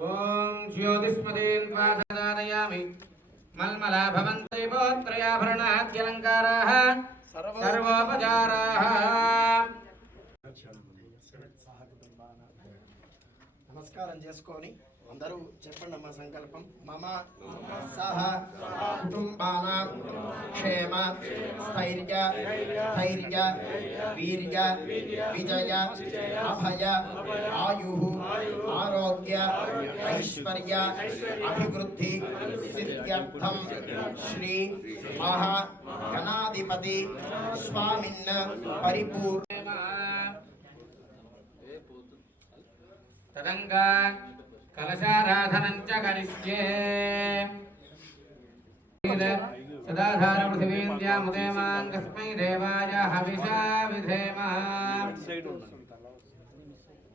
ఓం జ్యోతిష్మదేన్ సదానయామి మల్మలా భవంతి పోత్రయాభరణాద్యలంకారాః సర్వోపచారాః నమస్కారం చేసుకొని అందరూ చెప్పండి అమ్మా సంకల్పం. మమ సహ కుటుంబాల క్షేమ స్థైర్య ధైర్య వీర్య విజయ అభయ ఆయు ఆరోగ్య ఐశ్వర్య అభివృద్ధి సిద్ధ్యర్థం శ్రీ మహా గణాధిపతి స్వామిన్న పరిపూర్ణ. తదంగా పృథివీంద్యాముదేమాన్ కస్మై దేవాయ హవిషా విధేమ. సైడ్ ఉండండి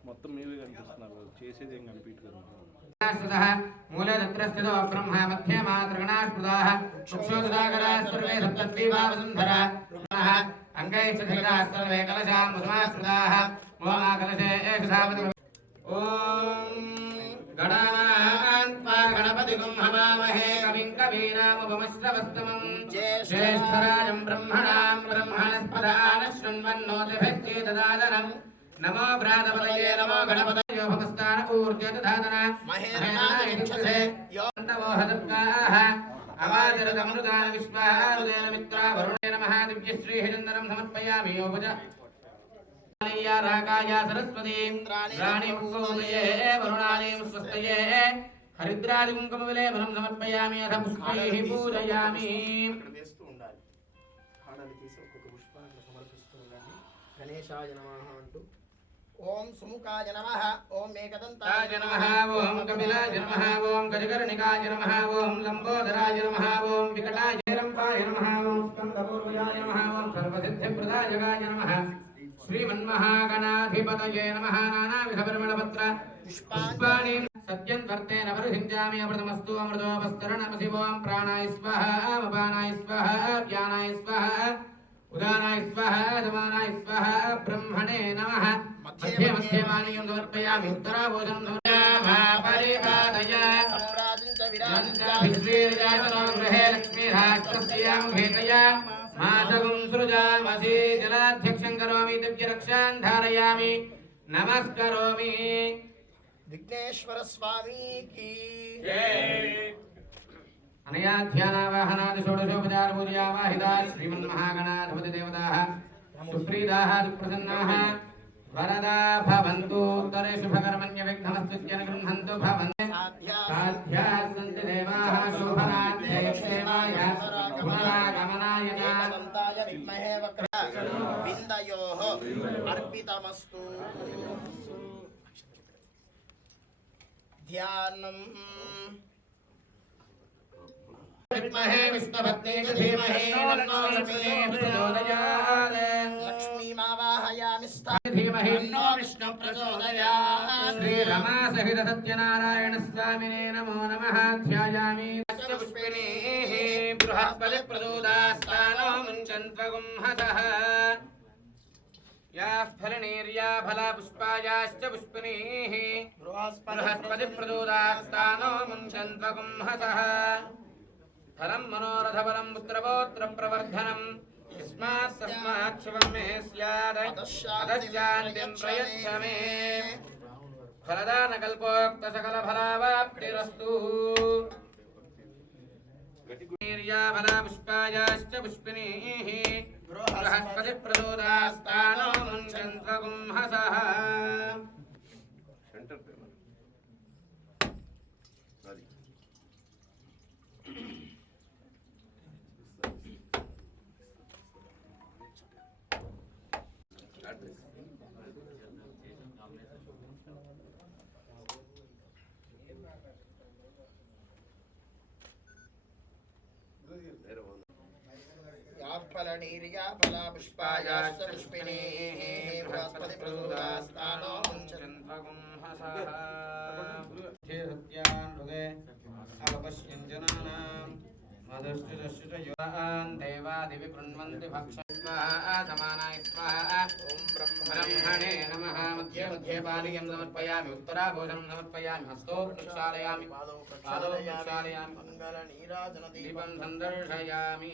మొత్తం మీవే కనిపిస్తున్నారు. చేసేది ఏం కనిపించదు మూలే తత్ర స్థితో బ్రహ్మ మధ్య మాతృగణాస్పృదాః చక్షురుదాగరాः సర్వే సప్తద్వీపావసుంధరా అంగైः స్థితాः సర్వే కలశాం ముసమాస్పృదాः మోమా కలశే ఏష ఓం గణానాన్వా గణపతిగుం హవామహే కవిం కవీనాముపమశ్రవస్తమం జ్యేష్ఠరాజం బ్రహ్మణాం బ్రహ్మణస్పదాన శృణ్వన్నోతిభిశ్చేదదాదనం నమో భ్రాతపదయే నమో గణపతయో భగస్థాన ఊర్జోదధాదన మహేరణాయక్షసే యో హదప్కాః అవాచరదమృతాన విశ్వారుదేన మిత్రా వరుణే నమః యోపజ రాకాయ సరస్వతీం రాణీం కుముదయే వరుణానీం స్వస్తయే హరిద్రాది కుంకుమ విలేపనం సమర్పయామి అథ పుష్పైః పూజయామి వేస్తూ ఉండాలి. కాడలు తీసి ఒక్కొక్క పుష్పాన్ని సమర్పిస్తూ ఉండాలి గణేశాయ నమః అంటూ. ఓం సుముఖాయ నమః ఓం ఏకదంతాయ తాయ నమః ఓం కపిలాయ నమః ఓం గజకర్ణికాయ నమః ఓం లంబోదరాయ నమః ఓం వికటాయ రంపాయ నమః ఓం స్కందపూర్వయాయ నమః ఓం సర్వసిద్ధిప్రదాయకాయ నమః శ్రీమన్మహాగణాధిపతయే నమః. నానావిధపరిమళపత్ర పుష్పాణి సత్యం వర్తేన పరిహించామి అమృతమస్తు అమృతోపస్తరణమసి ఓం ప్రాణాయ స్వహ అపానాయ స్వహ వ్యానాయ స్వహ ఉదానాయ స్వహ దమానాయ స్వహ బ్రహ్మణే నమః. మధ్య మధ్య పానీయం సమర్పయామి. ఉత్తరాభోజనం సమర్పయామా? పరిపాదయ సమ్రాజం చ విరాజం చ करोमि दिव्यरक्षान् धारयामि। नमस्करोमि। विघ्नेश्वर स्वामी की। अनया ध्यानावाहनादि षोडशोपचारपूर्यावाहिताः श्रीमन्महागणाधिपति देवताः सुप्रीदाः सुप्रसन्नाः वरदा भवन्तु उत्तरे। అర్పితమస్తు ధ్యానం. విద్మహే చ ధీమహి తన్నో లక్ష్మీ ప్రచోదయాత్ లక్ష్మీమావాహయామి ధీమహి. తన్నో విష్ణు ప్రచోదయాత్. సహిత సత్యనారాయణ స్వామినే నమో నమః. ధ్యాయామి. పుష్పిణీ బృహస్పతి ప్రచోదాస్తానో ముంచన్త్వగుం హసః याः फलनेर्या फलापुष्पायाश्च पुष्पिणीः बृहस्पतिप्रदोदास्तानो मुञ्चन्त्वगुंहसः फलम् मनोरथबलम् पुत्रपोत्रप्रवर्धनम् यस्मात् तस्मात् शुभम् मे स्यादशान्तिम् प्रयच्छ मे फलदानकल्पोक्तसकलफलावाप्तिरस्तु। निर्या फलापुष्पायाश्च पुष्पिणीः మే ఫలదానకల్పోక్త फलनीर्या फला पुष्पायाश्च पुष्पिणीः कृण्वन्ति नमः मध्ये मध्ये पानीयं समर्पयामि उत्तराभूषणं समर्पयामि हस्तो प्रक्षालयामि पादौ प्रक्षालयामि मङ्गलनीराजनदीपं सन्दर्शयामि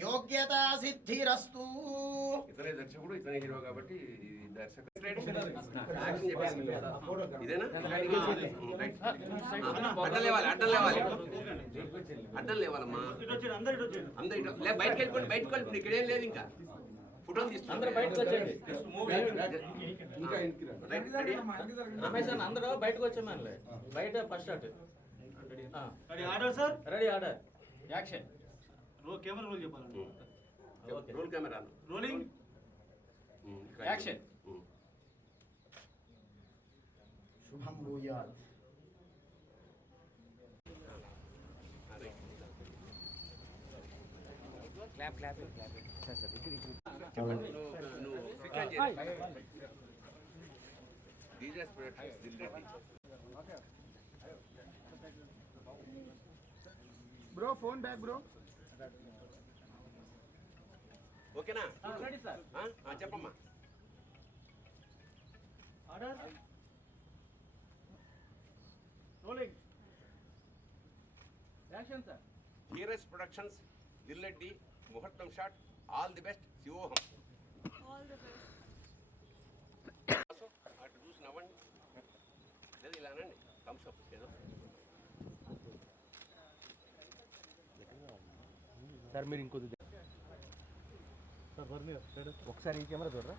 యోగ్యత సిద్ధిరస్తు ఇతనే దర్శకుడు ఇతనే హీరో కాబట్టి అందరి బయటకు వెళ్ళిపోండి బయటకు వెళ్ళిపోండి ఇంకా ఫోటోలు తీసుకుంటారు రమేష్ అందరూ బయటకు వచ్చామని బయట first shot ready order sir ready order action camera roll చెప్పాలండి okay roll camera rolling action శుభం భూయాత్ నువ్వు స్వీకారం చేయాలి డీజెస్ productions Dil Reddy bro phone back bro ఓకేనా? Ready sir. ఆ? ఆ, చెప్పమ్మా. Order? Rolling. Action sir. Dheeras productions Dil Reddy ముహూర్తం షాట్ ఆల్ ది బెస్ట్ శివోహం. అటు చూసి నవ్వండి. లేదు ఇలా అనండి. థమ్స్ అప్ ఏదో. సార్ మీరు ఇంకొద్ది ఒకసారి ఈ కెమెరా చూడరా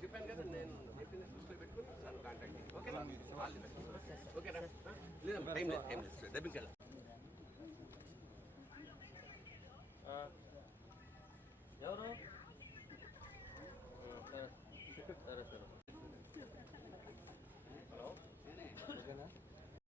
చెప్పాను కదా నేను చెప్పింది దృష్టిలో పెట్టుకుని నన్ను కాంటాక్ట్ ఓకేనా ఓకేనా లేదమ్మా టైం లేదు టైం లేదు డబ్బింగ్ వెళ్ళాలి ఎవరు?